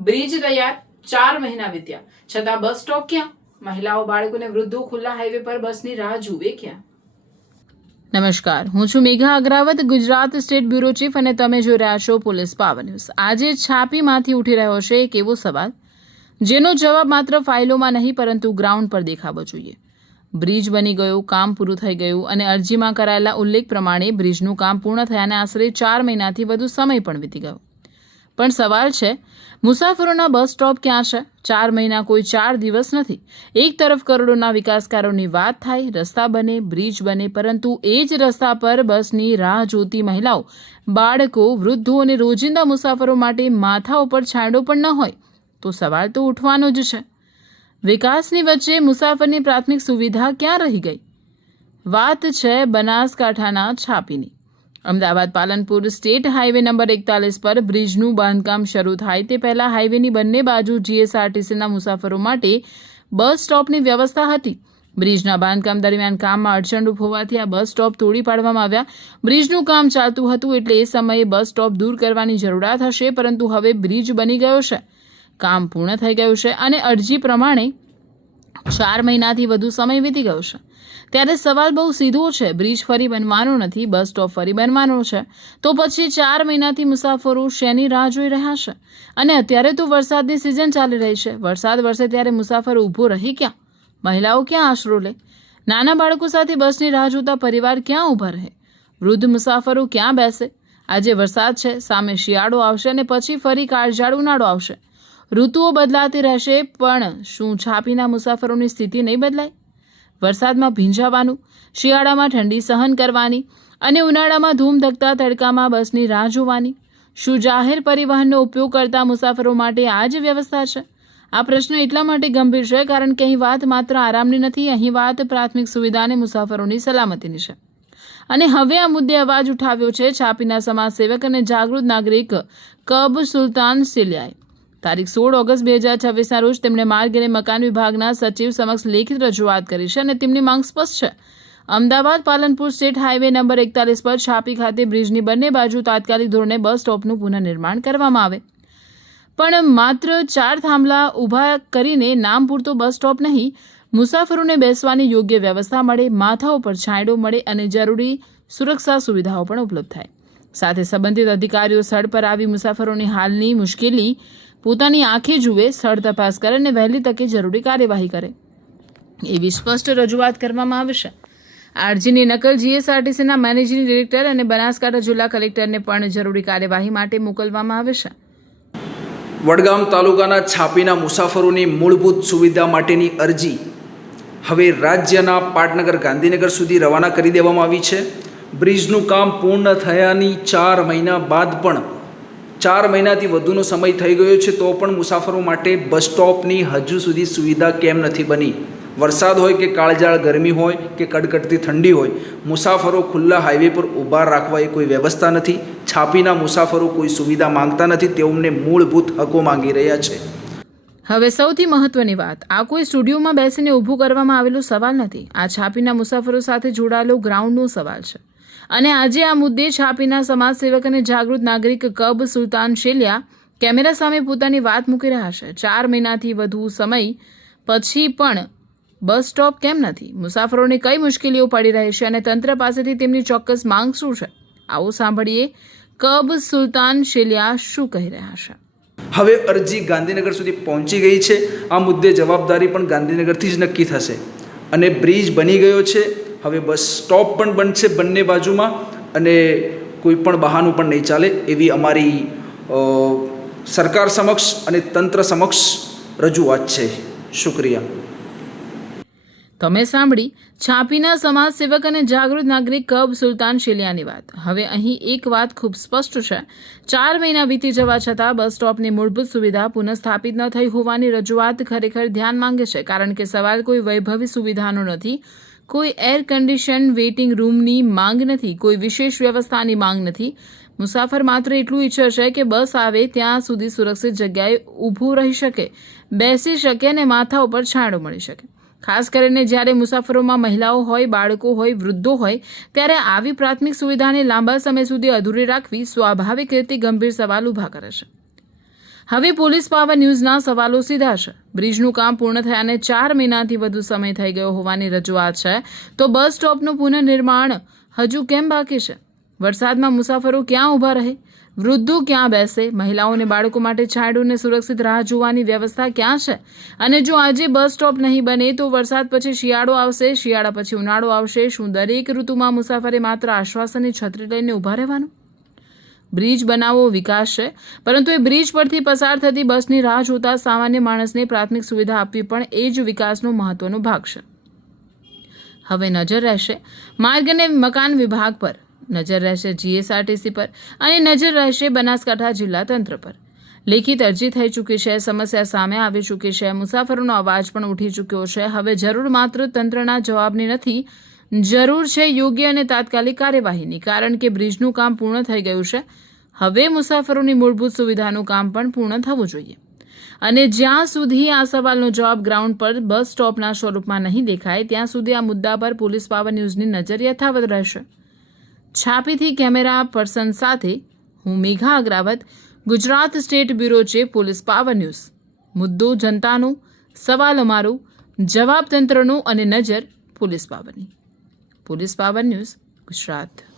Bridge તૈયાર, 4 મહિના વીત્યા, છતાં બસ સ્ટોપ ક્યાં? મહિલાઓ, બાળકો અને વૃદ્ધો ખુલ્લા હાઈવે પર બસની રાહ જુએ ક્યાં? નમસ્કાર, હું છું મેઘા Agravat, Gujarat state bureau chief, અને તમે જોઈ રહ્યા છો પોલીસ પાવર ન્યૂઝ। આજે છાપીમાંથી ઉઠી રહ્યો છે એક એવો સવાલ જેનો જવાબ માત્ર ફાઇલોમાં નહીં પરંતુ ગ્રાઉન્ડ પર દેખાવો જોઈએ। બ્રિજ બની ગયો, કામ પૂરું થઈ ગયું અને અરજીમાં કરાયેલા ઉલ્લેખ પ્રમાણે બ્રિજનું કામ પૂર્ણ થયાને આશરે 4 મહિનાથી વધુ સમય પણ વીતી ગયો, પણ સવાલ છે મુસાફરોના બસ સ્ટોપ ક્યાં છે? 4 મહિના કોઈ 4 દિવસ નથી। એક તરફ કરોડોના વિકાસ કાર્યોની વાત થાય, રસ્તા બને, બ્રિજ બને, પરંતુ એ જ રસ્તા પર બસની રાહ જોતી મહિલાઓ, બાળકો, વૃદ્ધો અને રોજિંદા મુસાફરો માટે માથા ઉપર છાંયડો પણ ન હોય તો સવાલ તો ઉઠવાનો જ છે। વિકાસની વચ્ચે મુસાફરની પ્રાથમિક સુવિધા ક્યાં રહી ગઈ? વાત છે બનાસકાંઠાના છાપીની। Ahmedabad Palanpur state highway number 41 પર બ્રિજનું બાંધકામ શરૂ થાય તે પહેલા હાઈવેની બંને બાજુ જીએસઆરટીસીના મુસાફરો માટે બસ સ્ટોપની વ્યવસ્થા હતી। બ્રિજના બાંધકામ દરમિયાન કામમાં અડચણરૂપ હોવાથી આ બસ સ્ટોપ તોડી પાડવામાં આવ્યા। બ્રિજનું કામ ચાલતું હતું એટલે એ સમયે બસ સ્ટોપ દૂર કરવાની જરૂરિયાત હશે, પરંતુ હવે બ્રિજ બની ગયો છે, કામ પૂર્ણ થઈ ગયું છે અને અરજી પ્રમાણે 4 મહિનાથી વધુ સમય વીતી ગયો છે। ત્યારે સવાલ બહુ સીધો છે, બ્રિજ ફરી બનવાનો નથી, બસ સ્ટોપ ફરી બનવાનો છે, તો પછી 4 મહિનાથી મુસાફરો શેની રાહ જોઈ રહ્યા છે? અને અત્યારે તો વરસાદની સિઝન ચાલી રહી છે, વરસાદ વરસે ત્યારે મુસાફરો ઊભો રહી ક્યાં? મહિલાઓ ક્યાં આશરો લે? નાના બાળકો સાથે બસની રાહ જોતા પરિવાર ક્યાં ઊભા રહે? વૃદ્ધ મુસાફરો ક્યાં બેસે? આજે વરસાદ છે, સામે શિયાળો આવશે અને પછી ફરી કાળઝાળ ઉનાળો આવશે। ઋતુઓ બદલાતી રહેશે, પણ શું છાપીના મુસાફરોની સ્થિતિ નહીં બદલાય? વરસાદમાં ભીંજાવાનું, શિયાળામાં ઠંડી સહન કરવાની અને ઉનાળામાં ધૂમધકતા તડકામાં બસની રાહ જોવાની, શું જાહેર પરિવહનનો ઉપયોગ કરતા મુસાફરો માટે આ જ વ્યવસ્થા છે? આ પ્રશ્ન એટલા માટે ગંભીર છે કારણ કે અહીં વાત માત્ર આરામની નથી, અહીં વાત પ્રાથમિક સુવિધા અને મુસાફરોની સલામતીની છે। અને હવે આ મુદ્દે અવાજ ઉઠાવ્યો છે છાપીના સમાજસેવક અને જાગૃત નાગરિક કબ સુલતાન સેલિયાએ। તારીખ 16 ઓગસ્ટ 2026ના રોજ તેમણે માર્ગ અને મકાન વિભાગના સચિવ સમક્ષ લેખિત રજૂઆત કરી છે અને તેમની માંગ સ્પષ્ટ છે। Ahmedabad Palanpur state highway number 41 પર છાપી ખાતે બ્રિજની બંને બાજુ તાત્કાલિક ધોરણે બસ સ્ટોપનું પુનઃનિર્માણ કરવામાં આવે, પણ માત્ર 4 થાંભલા ઊભા કરીને નામ પૂરતો બસ સ્ટોપ નહીં, મુસાફરોને બેસવાની યોગ્ય વ્યવસ્થા મળે, માથા ઉપર છાંયડો મળે અને જરૂરી સુરક્ષા સુવિધાઓ પણ ઉપલબ્ધ થાય। સાથે સંબંધિત અધિકારીઓ સ્થળ પર આવી મુસાફરોની હાલની મુશ્કેલી પોતાની આંખે જુએ, સ્થળ તપાસ કરે અને વહેલી તકે જરૂરી કાર્યવાહી કરે, એવી સ્પષ્ટ રજૂઆત કરવામાં આવશે। અરજીની નકલ જીએસઆરટીસીના મેનેજિંગ ડિરેક્ટર અને બનાસકાંઠા જિલ્લા કલેક્ટરને પણ જરૂરી કાર્યવાહી માટે મોકલવામાં આવશે। વડગામ તાલુકાના છાપીના મુસાફરોની મૂળભૂત સુવિધા માટેની અરજી હવે રાજ્યના પાટનગર ગાંધીનગર સુધી રવાના કરી દેવામાં આવી છે। બ્રિજનું કામ પૂર્ણ થયાની 4 મહિના બાદ પણ 4 મહિનાથી વધુનો સમય થઈ ગયો છે, તો પણ મુસાફરો માટે બસ સ્ટોપની હજુ સુધી સુવિધા કેમ નથી બની? વરસાદ હોય કે કાળઝાળ ગરમી હોય કે કડકડતી ઠંડી હોય, મુસાફરો ખુલ્લા હાઈવે પર ઊભા રાખવા એ કોઈ વ્યવસ્થા નથી। છાપીના મુસાફરો કોઈ સુવિધા માંગતા નથી, તેઓને મૂળભૂત હકો માંગી રહ્યા છે। હવે સૌથી મહત્વની વાત, આ કોઈ સ્ટુડિયોમાં બેસીને ઊભું કરવામાં આવેલો સવાલ નથી, આ છાપીના મુસાફરો સાથે જોડાયેલો ગ્રાઉન્ડનો સવાલ છે। અને આજે આ મુદ્દે છાપીના સમાજસેવક અને જાગૃત નાગરિક કબ સુલતાન સેલિયા કેમેરા સામે પોતાની વાત મૂકી રહ્યા છે। 4 મહિનાથી વધુ સમય પછી પણ બસ સ્ટોપ કેમ નથી? મુસાફરોને કઈ મુશ્કેલીઓ પડી રહી છે અને તંત્ર પાસેથી તેમની ચોક્કસ માંગ શું છે? આવો સાંભળીએ કબ સુલતાન સેલિયા શું કહી રહ્યા છે। હવે અરજી ગાંધીનગર સુધી પહોંચી ગઈ છે, આ મુદ્દે જવાબદારી પણ ગાંધીનગરથી જ નક્કી થશે અને બ્રિજ બની ગયો છે, હવે બસ સ્ટોપ પણ બનશે બંને બાજુમાં અને કોઈ પણ બહાનું પણ નહીં ચાલે, એવી અમારી સરકાર સમક્ષ અને તંત્ર સમક્ષ રજૂઆત છે। શુક્રિયા। તમે સાંભળી છાપીના સમાજસેવક અને જાગૃત નાગરિક કબ સુલતાન સેલિયાની વાત। હવે અહીં એક વાત ખૂબ સ્પષ્ટ છે, 4 મહિના વીતી જવા છતાં બસ સ્ટોપની મૂળભૂત સુવિધા પુનઃસ્થાપિત ન થઈ હોવાની રજૂઆત ખરેખર ધ્યાન માંગે છે, કારણ કે સવાલ કોઈ વૈભવી સુવિધાનો નથી, કોઈ એર કન્ડિશન વેઇટિંગ રૂમની માંગ નથી, કોઈ વિશેષ વ્યવસ્થાની માંગ નથી। મુસાફર માત્ર એટલું ઈચ્છે છે કે બસ આવે ત્યાં સુધી સુરક્ષિત જગ્યાએ ઊભું રહી શકે, બેસી શકે અને માથા ઉપર છાંયડો મળી શકે। ખાસ કરીને જ્યારે મુસાફરોમાં મહિલાઓ હોય, બાળકો હોય, વૃદ્ધો હોય, ત્યારે આવી પ્રાથમિક સુવિધાને લાંબા સમય સુધી અધૂરી રાખવી સ્વાભાવિક રીતે ગંભીર સવાલ ઊભા કરે છે। હવે પોલીસ પાવર ન્યૂઝના સવાલો સીધા છે. બ્રિજનું કામ પૂર્ણ થયાને 4 મહિનાથી વધુ સમય થઈ ગયો હોવાની રજૂઆત છે, તો બસ સ્ટોપનું પુનઃનિર્માણ હજુ કેમ બાકી છે? વરસાદમાં મુસાફરો ક્યાં ઊભા રહે? વૃદ્ધો ક્યાં બેસે? મહિલાઓને બાળકો માટે છાંયડોને સુરક્ષિત રાહ જોવાની વ્યવસ્થા ક્યાં છે? અને જો આજે બસ સ્ટોપ નહીં બને તો વરસાદ પછી શિયાળો આવશે, શિયાળા પછી ઉનાળો આવશે. શું દરેક ઋતુમાં મુસાફરે માત્ર આશ્વાસનની છત્રી લઈને ઊભા રહેવાનું? બ્રિજ બનાવવો વિકાસ છે, પરંતુ એ બ્રિજ પરથી પસાર થતી બસની રાહ જોતા સામાન્ય માણસને પ્રાથમિક સુવિધા આપવી પણ એ જ વિકાસનો મહત્વનો ભાગ છે. હવે નજર રહેશે માર્ગ અને મકાન વિભાગ પર, નજર રહેશે જીએસઆરટીસી પર અને નજર રહેશે બનાસકાંઠા જિલ્લા તંત્ર પર. લેખિત અરજી થઈ ચૂકી છે, સમસ્યા સામે આવી ચૂકી છે, મુસાફરોનો અવાજ પણ ઉઠી ચૂક્યો છે. હવે જરૂર માત્ર તંત્રના જવાબની નથી, જરૂર છે યોગ્ય અને તાત્કાલિક કાર્યવાહીની. કારણ કે બ્રિજનું કામ પૂર્ણ થઈ ગયું છે. હવે મુસાફરોની મૂળભૂત સુવિધાનું કામ પણ પૂર્ણ થવું જોઈએ. અને જ્યાં સુધી આ સવાલનો જવાબ ગ્રાઉન્ડ પર બસ સ્ટોપના સ્વરૂપમાં નહીં દેખાય ત્યાં સુધી આ મુદ્દા પર પોલીસ પાવર ન્યૂઝની નજર યથાવત રહેશે. છાપીથી કેમેરા પર્સન સાથે હું Megha Agravat, Gujarat state bureau chief, police power news. મુદ્દો જનતાનો, સવાલ અમારો, જવાબ તંત્રનો અને નજર પોલીસ પાવરની. Police power news, Gujarat.